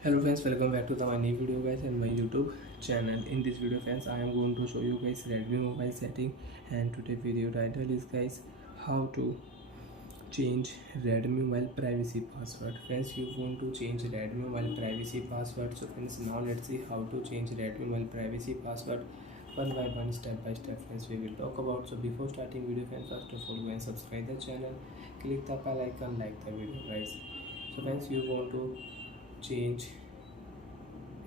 Hello friends, welcome back to my new video guys and my YouTube channel. In this video friends, I am going to show you guys Redmi mobile setting, and today video title is guys how to change Redmi mobile privacy password. Friends, you want to change Redmi mobile privacy password. So friends, now let's see how to change Redmi mobile privacy password one by one, step by step. Friends, we will talk about. So before starting video friends, first of all go and subscribe the channel, click the bell icon, like the video guys. So friends, you want to change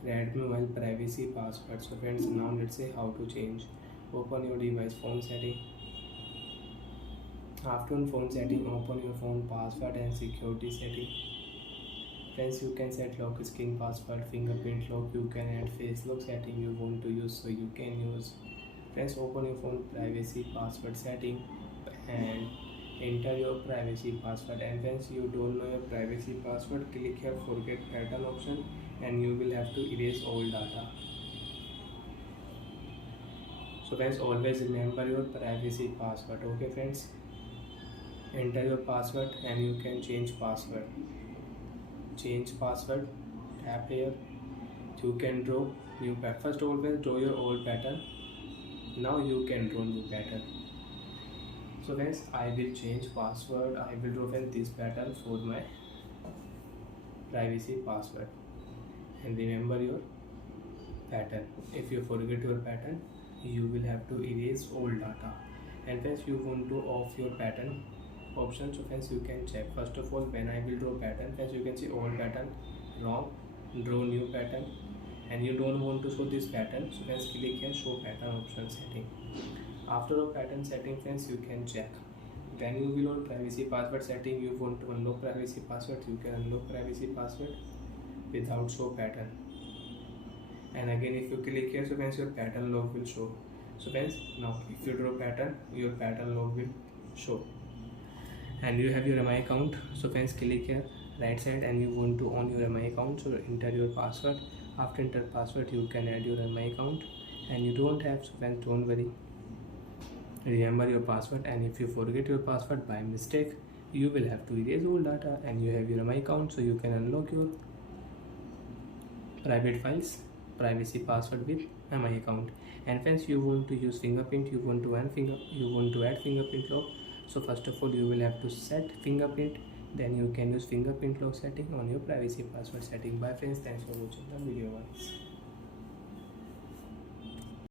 Redmi mobile privacy password. So friends, now let's say how to change. Open your device phone setting. After phone setting, open your phone password and security setting. Friends, you can set lock screen password, fingerprint lock, you can add face lock setting you want to use, so you can use. Friends, open your phone privacy password setting and enter your privacy password. And friends, you don't know your privacy password, click here forget pattern option and you will have to erase all data. So friends, always remember your privacy password. Okay friends, enter your password and you can change password. Change password, tap here. You can draw new pattern. First, always draw your old pattern. Now you can draw new pattern. So friends, I will change password. I will draw this pattern for my privacy password. And remember your pattern. If you forget your pattern, you will have to erase all data. And friends, you want to off your pattern option. So friends, you can check. First of all, when I will draw pattern, friends, you can see all pattern wrong, draw new pattern, and you don't want to show this pattern. So friends, click here show pattern option setting. After a pattern setting friends, you can check. When you will on privacy password setting, you want to unlock privacy password, you can unlock privacy password without show pattern. And again, if you click here, so friends, your pattern log will show. So friends, now if you draw pattern, your pattern log will show. And you have your MI account. So friends, click here right side and you want to own your MI account. So enter your password. After enter password, you can add your MI account. And you don't have, so friends, don't worry. Remember your password, and if you forget your password by mistake, you will have to erase all data. And you have your MI account, so you can unlock your private files privacy password with MI account. And friends, you want to use fingerprint, you want to add fingerprint lock. So first of all, you will have to set fingerprint, then you can use fingerprint lock setting on your privacy password setting. Bye friends, thanks for watching the video once.